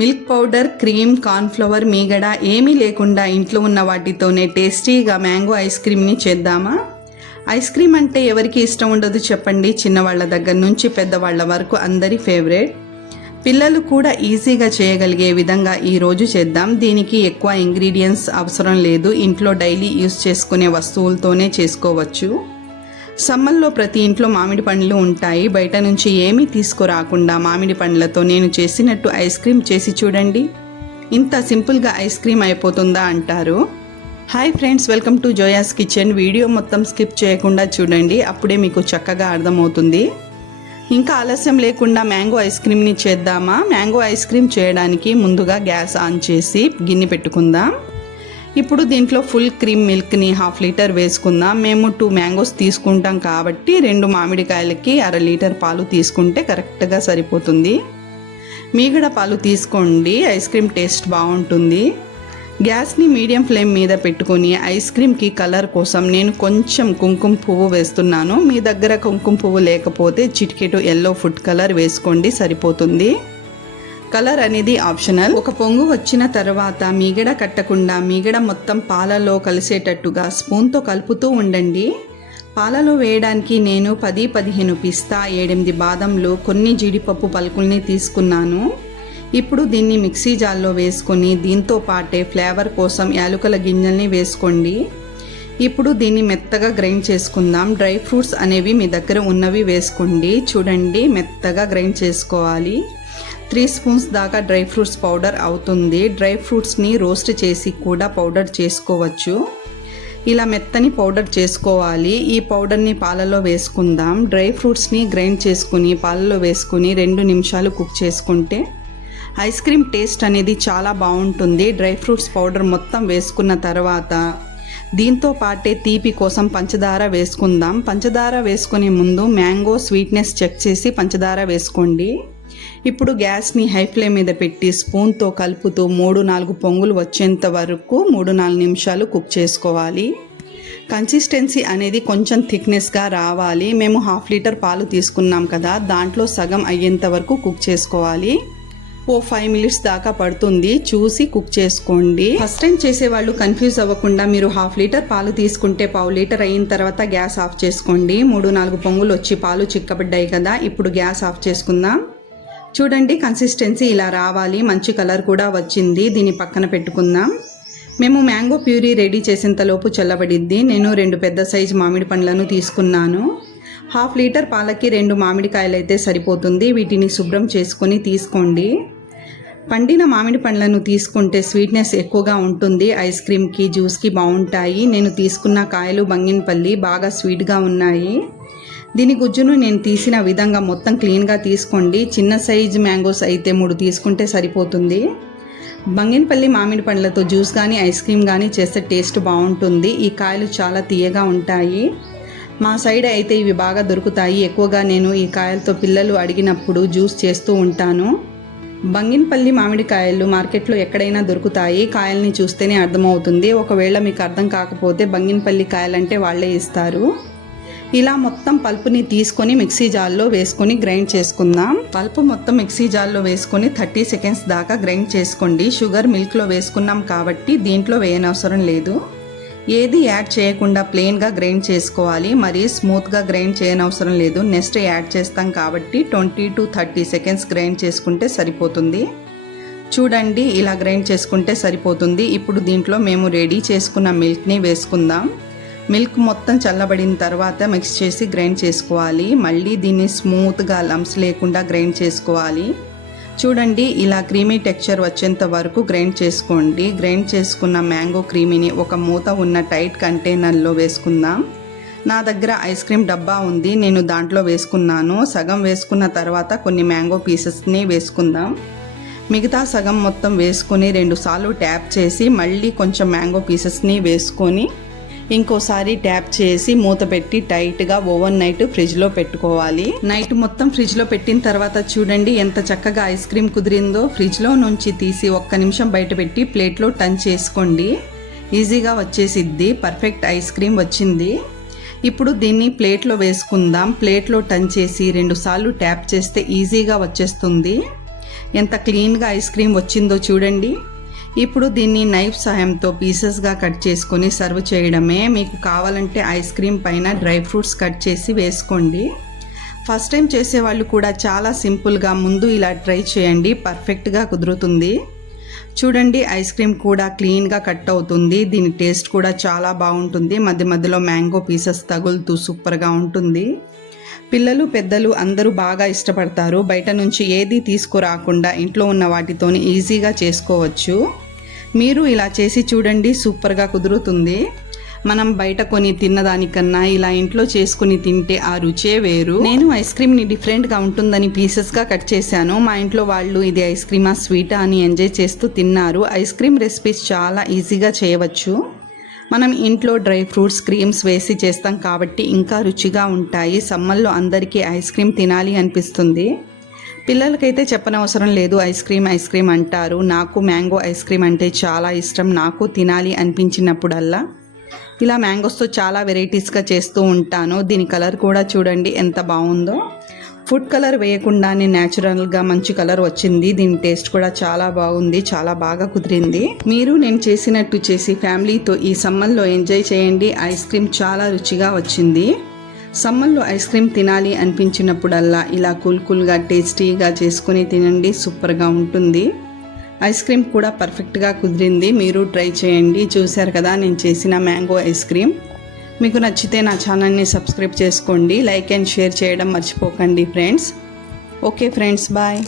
Milk powder, cream, cornflour, మీగడ ఏమీ లేకుండా ఇంట్లో ఉన్న వాటితోనే టేస్టీగా మ్యాంగో ఐస్ క్రీమ్ని చేద్దామా? ఐస్ క్రీమ్ అంటే ఎవరికి ఇష్టం ఉండదు చెప్పండి. చిన్నవాళ్ళ దగ్గర నుంచి పెద్దవాళ్ళ వరకు అందరి ఫేవరెట్. పిల్లలు కూడా ఈజీగా చేయగలిగే విధంగా ఈరోజు చేద్దాం. దీనికి ఎక్కువ ఇంగ్రీడియంట్స్ అవసరం లేదు. ఇంట్లో డైలీ యూస్ చేసుకునే వస్తువులతోనే చేసుకోవచ్చు. సమ్మర్లో ప్రతి ఇంట్లో మామిడి పండ్లు ఉంటాయి. బయట నుంచి ఏమీ తీసుకురాకుండా మామిడి పండ్లతో నేను చేసినట్టు ఐస్ క్రీమ్ చేసి చూడండి. ఇంత సింపుల్గా ఐస్ క్రీమ్ అయిపోతుందా అంటారు. Hi friends, welcome to Zoya's kitchen. Video మొత్తం స్కిప్ చేయకుండా చూడండి, అప్పుడే మీకు చక్కగా అర్థమవుతుంది. ఇంకా ఆలస్యం లేకుండా మ్యాంగో ఐస్ క్రీమ్ని చేద్దామా? మ్యాంగో ఐస్ క్రీమ్ చేయడానికి ముందుగా గ్యాస్ ఆన్ చేసి గిన్నె పెట్టుకుందాం. ఇప్పుడు దీంట్లో ఫుల్ క్రీమ్ మిల్క్ని 1/2 లీటర్ వేసుకుందాం. మేము 2 మ్యాంగోస్ తీసుకుంటాం కాబట్టి 2 మామిడికాయలకి 1/2 లీటర్ పాలు తీసుకుంటే కరెక్ట్గా సరిపోతుంది. మీగడ పాలు తీసుకోండి, ఐస్ క్రీమ్ టేస్ట్ బాగుంటుంది. గ్యాస్ని మీడియం ఫ్లేమ్ మీద పెట్టుకొని ఐస్ క్రీమ్కి కలర్ కోసం నేను కొంచెం కుంకుమ పువ్వు వేస్తున్నాను. మీ దగ్గర కుంకుమ పువ్వు లేకపోతే చిటికెటు ఎల్లో ఫుడ్ కలర్ వేసుకోండి, సరిపోతుంది. కలర్ అనేది ఆప్షనల్. ఒక పొంగు వచ్చిన తర్వాత మీగడ కట్టకుండా మీగడ మొత్తం పాలలో కలిసేటట్టుగా స్పూన్తో కలుపుతూ ఉండండి. పాలలో వేయడానికి నేను 10-15 పిస్తా, 7-8 బాదంలు, కొన్ని జీడిపప్పు పలుకుల్ని తీసుకున్నాను. ఇప్పుడు దీన్ని మిక్సీ జార్లో వేసుకొని దీంతో పాటే ఫ్లేవర్ కోసం యాలకుల గింజల్ని వేసుకోండి. ఇప్పుడు దీన్ని మెత్తగా గ్రైండ్ చేసుకుందాం. డ్రై ఫ్రూట్స్ అనేవి మీ దగ్గర ఉన్నవి వేసుకోండి. చూడండి, మెత్తగా గ్రైండ్ చేసుకోవాలి. 3 స్పూన్స్ దాకా డ్రై ఫ్రూట్స్ పౌడర్ అవుతుంది. డ్రై ఫ్రూట్స్ని రోస్ట్ చేసి కూడా పౌడర్ చేసుకోవచ్చు. ఇలా మెత్తని పౌడర్ చేసుకోవాలి. ఈ పౌడర్ని పాలలో వేసుకుందాం. డ్రై ఫ్రూట్స్ని గ్రైండ్ చేసుకుని పాలలో వేసుకుని 2 నిమిషాలు కుక్ చేసుకుంటే ఐస్ క్రీమ్ టేస్ట్ అనేది చాలా బాగుంటుంది. డ్రై ఫ్రూట్స్ పౌడర్ మొత్తం వేసుకున్న తర్వాత దీంతో పాటే తీపి కోసం పంచదార వేసుకుందాం. పంచదార వేసుకునే ముందు మ్యాంగో స్వీట్నెస్ చెక్ చేసి పంచదార వేసుకోండి. ఇప్పుడు గ్యాస్ని హై ఫ్లేమ్ మీద పెట్టి స్పూన్తో కలుపుతూ 3-4 పొంగులు వచ్చేంత వరకు 3-4 నిమిషాలు కుక్ చేసుకోవాలి. కన్సిస్టెన్సీ అనేది కొంచెం థిక్నెస్గా రావాలి. మేము 1/2 లీటర్ పాలు తీసుకున్నాం కదా, దాంట్లో సగం అయ్యేంత వరకు కుక్ చేసుకోవాలి. 5 మినిట్స్ దాకా పడుతుంది, చూసి కుక్ చేసుకోండి. ఫస్ట్ టైం చేసేవాళ్ళు కన్ఫ్యూజ్ అవ్వకుండా మీరు 1/2 లీటర్ పాలు తీసుకుంటే 1/2 లీటర్ అయిన తర్వాత గ్యాస్ ఆఫ్ చేసుకోండి. 3-4 పొంగులు వచ్చి పాలు చిక్కబడ్డాయి కదా, ఇప్పుడు గ్యాస్ ఆఫ్ చేసుకుందాం. చూడండి, కన్సిస్టెన్సీ ఇలా రావాలి. మంచి కలర్ కూడా వచ్చింది. దీన్ని పక్కన పెట్టుకుందాం. మేము మ్యాంగో ప్యూరీ రెడీ చేసేంతలోపు చల్లబడిద్ది. నేను 2 పెద్ద సైజు మామిడి పండ్లను తీసుకున్నాను. 1/2 లీటర్ పాలకి 2 మామిడికాయలు అయితే సరిపోతుంది. వీటిని శుభ్రం చేసుకొని తీసుకోండి. పండిన మామిడి పండ్లను తీసుకుంటే స్వీట్నెస్ ఎక్కువగా ఉంటుంది. ఐస్ క్రీమ్కి, జ్యూస్కి బాగుంటాయి. నేను తీసుకున్న కాయలు బంగినపల్లి, బాగా స్వీట్గా ఉన్నాయి. దీని గుజ్జును నేను తీసిన విధంగా మొత్తం క్లీన్గా తీసుకోండి. చిన్న సైజు మ్యాంగోస్ అయితే 3 తీసుకుంటే సరిపోతుంది. బంగినపల్లి మామిడి పండ్లతో జ్యూస్ కానీ ఐస్ క్రీమ్ కానీ చేస్తే టేస్ట్ బాగుంటుంది. ఈ కాయలు చాలా తీయగా ఉంటాయి. మా సైడ్ అయితే ఇవి బాగా దొరుకుతాయి. ఎక్కువగా నేను ఈ కాయలతో పిల్లలు అడిగినప్పుడు జ్యూస్ చేస్తూ ఉంటాను. బంగినపల్లి మామిడికాయలు మార్కెట్లో ఎక్కడైనా దొరుకుతాయి. కాయల్ని చూస్తేనే అర్థమవుతుంది. ఒకవేళ మీకు అర్థం కాకపోతే బంగినపల్లి కాయలంటే వాళ్ళే ఇస్తారు. ఇలా మొత్తం పల్పుని తీసుకొని మిక్సీ జార్లో వేసుకొని గ్రైండ్ చేసుకుందాం. పల్పు మొత్తం మిక్సీ జార్లో వేసుకొని 30 సెకండ్స్ దాకా గ్రైండ్ చేసుకోండి. షుగర్ మిల్క్లో వేసుకున్నాం కాబట్టి దీంట్లో వేయనవసరం లేదు. ఏది యాడ్ చేయకుండా ప్లెయిన్గా గ్రైండ్ చేసుకోవాలి. మరీ స్మూత్గా గ్రైండ్ చేయనవసరం లేదు. నెక్స్ట్ యాడ్ చేస్తాం కాబట్టి 20-30 సెకండ్స్ గ్రైండ్ చేసుకుంటే సరిపోతుంది. చూడండి, ఇలా గ్రైండ్ చేసుకుంటే సరిపోతుంది. ఇప్పుడు దీంట్లో మేము రెడీ చేసుకున్న మిల్క్ని వేసుకుందాం. మిల్క్ మొత్తం చల్లబడిన తర్వాత మిక్స్ చేసి గ్రైండ్ చేసుకోవాలి. మళ్ళీ దీన్ని స్మూత్గా లమ్స్ లేకుండా గ్రైండ్ చేసుకోవాలి. చూడండి, ఇలా క్రీమీ టెక్స్చర్ వచ్చేంత వరకు గ్రైండ్ చేసుకోండి. గ్రైండ్ చేసుకున్న మ్యాంగో క్రీమీని ఒక మూత ఉన్న టైట్ కంటైనర్లో వేసుకుందాం. నా దగ్గర ఐస్ క్రీమ్ డబ్బా ఉంది, నేను దాంట్లో వేసుకున్నాను. సగం వేసుకున్న తర్వాత కొన్ని మ్యాంగో పీసెస్ని వేసుకుందాం. మిగతా సగం మొత్తం వేసుకొని 2 సార్లు ట్యాప్ చేసి మళ్ళీ కొంచెం మ్యాంగో పీసెస్ని వేసుకొని ఇంకోసారి ట్యాప్ చేసి మూత పెట్టి టైట్గా ఓవర్ నైట్ ఫ్రిడ్జ్లో పెట్టుకోవాలి. నైట్ మొత్తం ఫ్రిడ్జ్లో పెట్టిన తర్వాత చూడండి ఎంత చక్కగా ఐస్ క్రీమ్ కుదిరిందో. ఫ్రిడ్జ్లో నుంచి తీసి 1 నిమిషం బయట పెట్టి ప్లేట్లో టర్న్ చేసుకోండి. ఈజీగా వచ్చేసిద్ది. పర్ఫెక్ట్ ఐస్ క్రీమ్ వచ్చింది. ఇప్పుడు దీన్ని ప్లేట్లో వేసుకుందాం. ప్లేట్లో టర్న్ చేసి 2 సార్లు ట్యాప్ చేస్తే ఈజీగా వచ్చేస్తుంది. ఎంత క్లీన్గా ఐస్ క్రీమ్ వచ్చిందో చూడండి. ఇప్పుడు దీన్ని నైఫ్ సహాయంతో పీసెస్గా కట్ చేసుకొని సర్వ్ చేయడమే. మీకు కావాలంటే ఐస్ క్రీమ్ పైన డ్రై ఫ్రూట్స్ కట్ చేసి వేసుకోండి. ఫస్ట్ టైం చేసేవాళ్ళు కూడా చాలా సింపుల్గా ముందు ఇలా ట్రై చేయండి, పర్ఫెక్ట్గా కుదురుతుంది. చూడండి ఐస్ క్రీమ్ కూడా క్లీన్గా కట్ అవుతుంది. దీని టేస్ట్ కూడా చాలా బాగుంటుంది. మధ్య మధ్యలో మ్యాంగో పీసెస్ తగులుతూ సూపర్గా ఉంటుంది. పిల్లలు పెద్దలు అందరూ బాగా ఇష్టపడతారు. బయట నుంచి ఏది తీసుకురాకుండా ఇంట్లో ఉన్న వాటితోని ఈజీగా చేసుకోవచ్చు. మీరు ఇలా చేసి చూడండి, సూపర్గా కుదురుతుంది. మనం బయట కొని తిన్నదానికన్నా ఇలా ఇంట్లో చేసుకుని తింటే ఆ రుచే వేరు. నేను ఐస్ క్రీమ్ని డిఫరెంట్గా ఉంటుందని పీసెస్గా కట్ చేశాను. మా ఇంట్లో వాళ్ళు ఇది ఐస్ క్రీమా స్వీటా అని ఎంజాయ్ చేస్తూ తిన్నారు. ఐస్ క్రీమ్ రెసిపీస్ చాలా ఈజీగా చేయవచ్చు. మనం ఇంట్లో డ్రై ఫ్రూట్స్ క్రీమ్స్ వేసి చేస్తాం కాబట్టి ఇంకా రుచిగా ఉంటాయి. సమ్మర్లో అందరికీ ఐస్ క్రీమ్ తినాలి అనిపిస్తుంది. పిల్లలకైతే చెప్పనవసరం లేదు, ఐస్ క్రీమ్ అంటారు. నాకు మ్యాంగో ఐస్ క్రీమ్ అంటే చాలా ఇష్టం. నాకు తినాలి అనిపించినప్పుడల్లా ఇలా మ్యాంగోస్తో చాలా వెరైటీస్గా చేస్తూ ఉంటాను. దీని కలర్ కూడా చూడండి ఎంత బాగుందో. ఫుడ్ కలర్ వేయకుండానే న్యాచురల్గా మంచి కలర్ వచ్చింది. దీని టేస్ట్ కూడా చాలా బాగుంది, చాలా బాగా కుదిరింది. మీరు నేను చేసినట్టు చేసి ఫ్యామిలీతో ఈ సమ్మర్లో ఎంజాయ్ చేయండి. ఐస్ క్రీమ్ చాలా రుచిగా వచ్చింది. సమ్మర్లో ఐస్ క్రీమ్ తినాలి అనిపించినప్పుడల్లా ఇలా కూల్గా టేస్టీగా చేసుకుని తినండి, సూపర్గా ఉంటుంది. ఐస్ క్రీమ్ కూడా పర్ఫెక్ట్గా కుదిరింది. మీరు ట్రై చేయండి. చూశారు కదా నేను చేసిన మ్యాంగో ఐస్ క్రీమ్. మీకు నచ్చితే నా ఛానల్ని సబ్స్క్రైబ్ చేసుకోండి. లైక్ అండ్ షేర్ చేయడం మర్చిపోకండి ఫ్రెండ్స్. Okay friends, bye.